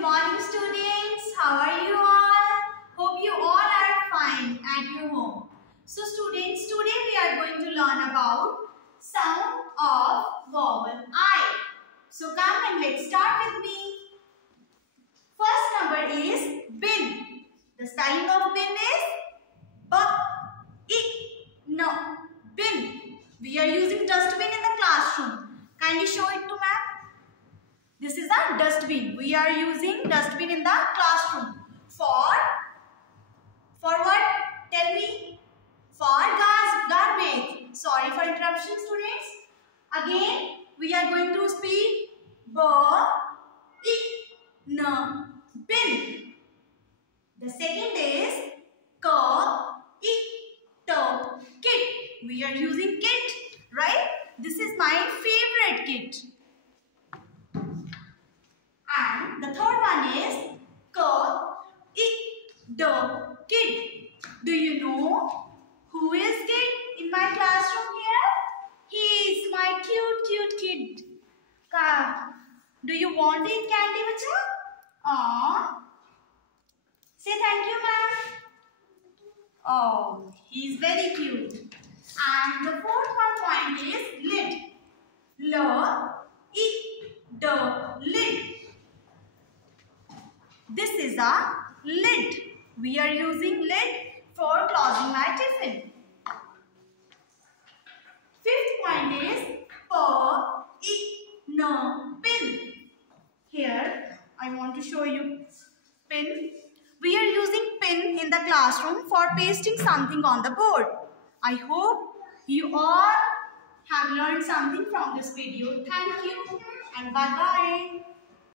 good morning students. How are you all? Hope you all are fine at your home. So students, today we are going to learn about sound of vowel I. So come and let's start with me. First number is bin. The spelling of bin is B-I-N. Bin. We are using dustbin in the classroom. Kindly show it to ma'am. This is a dustbin. We are using dustbin in the classroom. For what? Tell me. For garbage. Sorry for interruption, students. Again, we are going to speak B-I-N. Bin. The second is K-I-T. Kit. We are using kit, right? This is my favorite kit. And the third one is K-I-D. Kid. Do you know who is kid in my classroom here? He is my cute kid. Do you want to eat candy, bacha? Aww. Say thank you, ma'am. Oh, he is very cute. And the fourth one point is lid. L-I-D. Lid. This is a lid. We are using lid for closing my tiffin. Fifth point is P-I-N. Pin. Here I want to show you pin. We are using pin in the classroom for pasting something on the board. I hope you all have learned something from this video. Thank you and bye-bye.